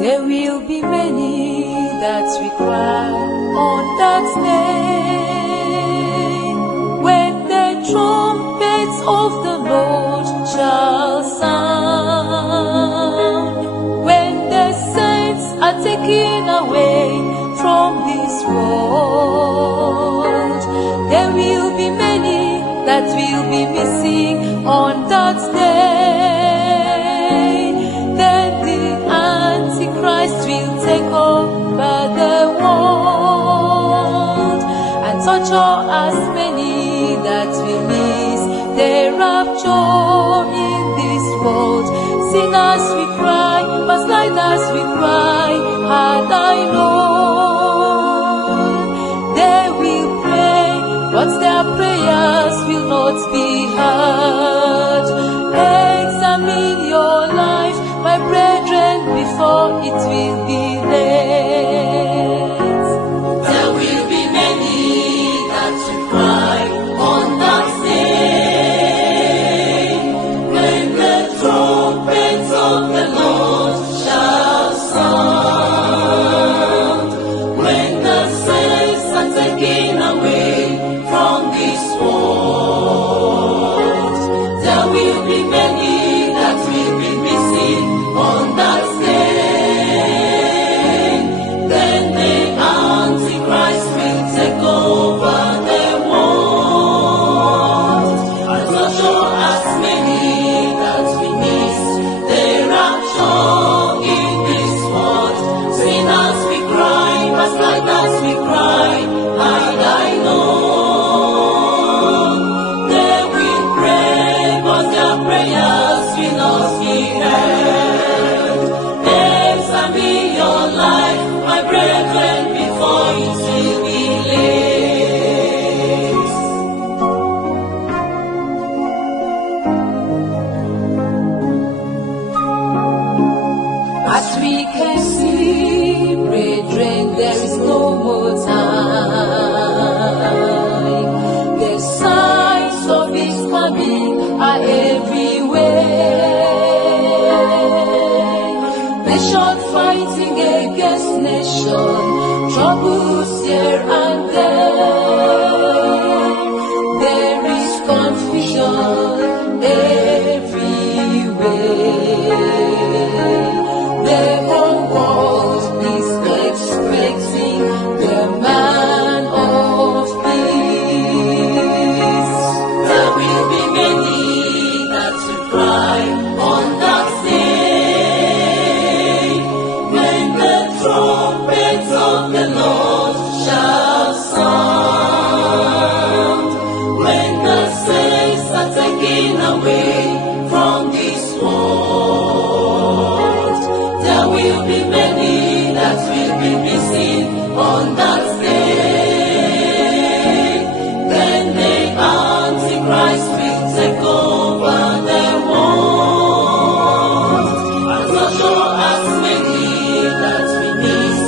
There will be many that will cry on that day, when the trumpets of the Lord shall sound, when the saints are taken away from this world. There will be many that will be missing on that day. Then the Antichrist will take over the world and torture as many that will miss the rapture in this world. Sinners we cry, backsliders we cry, had I known. They will pray, but their prayers will not be heard. Examine your life, my brethren, before it will be late. There will be many that will cry on that day, when the trumpets of the Lord shall sound, when the saints are taken away from this world. There will be many that will be missing on that day. Then the Antichrist will take over the world and torture as many that will miss the rapture in this world. Sinners we cry, backsliders we cry, had I known. They will pray, but their prayers will not be heard. Examine your life, my brethren, before it will be late. As we can see, brethren, there is no more time. The signs of His coming are everywhere. Nation fighting against nation, troubles here and there. There is confusion everywhere. The whole world is expecting the man of peace. There will be many that will cry on that day, when the trumpets of the Lord shall sound, when the saints are taken away from this world. There will be many that will be missing on that day. Then the Antichrist will take over the world and torture as many that will miss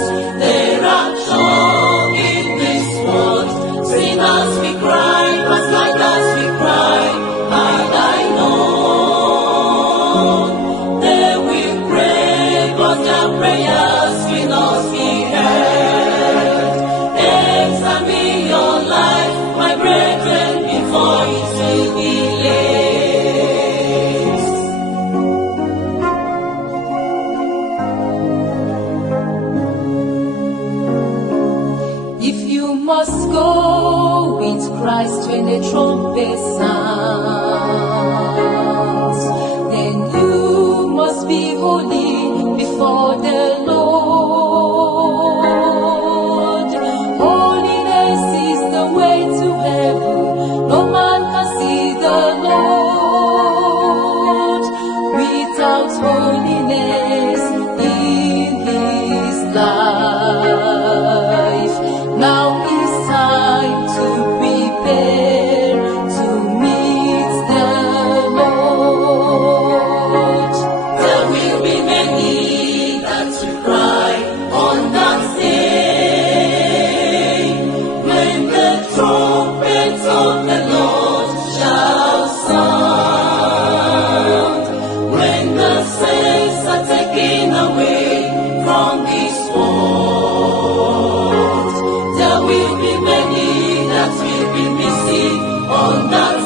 the rapture in this world. Sinners we cry, backsliders we cry, had I known. They will pray, but their prayers will not be heard. Examine your life, my brethren, before it will be late. If you must go with Christ when the trumpet sounds, then you must be holy before the Lord. Holiness is the way to heaven. No man can see the Lord without holiness in his life. Now is time to prepare to meet that we'll be missing on that